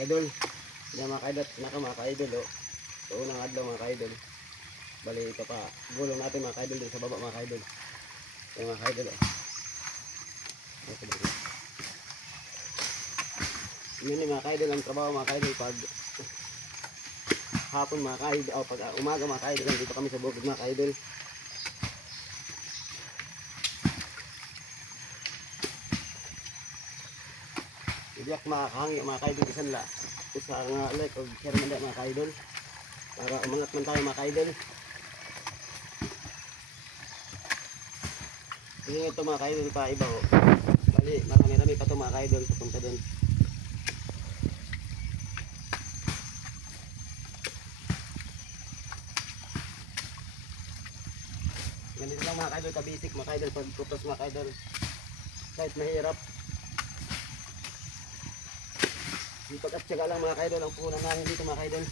ka-idol. Yan mga ka-idol, naka mga ka-idol oh. So unang adlaw mga ka-idol. Bali ito pa, gulong natin mga ka-idol din sa baba mga ka-idol. Yan mga ka-idol oh. Yun yung mga ka-idol ang trabaho mga ka-idol pag hapon mga ka-idol o pag umaga mga ka-idol. Dito kami sa bukid mga ka-idol. Hindi ako makakahangi mga ka-idol isan la. Isa nga like o share man mga ka-idol. Para umangat man tayo mga ka-idol. Kasi ito mga ka-idol pa iba o. Bali marami-rami pa ito mga ka-idol papunta doon. Ganito lang mga ka-idol ka-basic mga ka-idol pag kutos mga ka-idol. Kahit mahirap. Ipag-atsaga lang mga ka-idol ang puhunan namin dito mga ka-idol.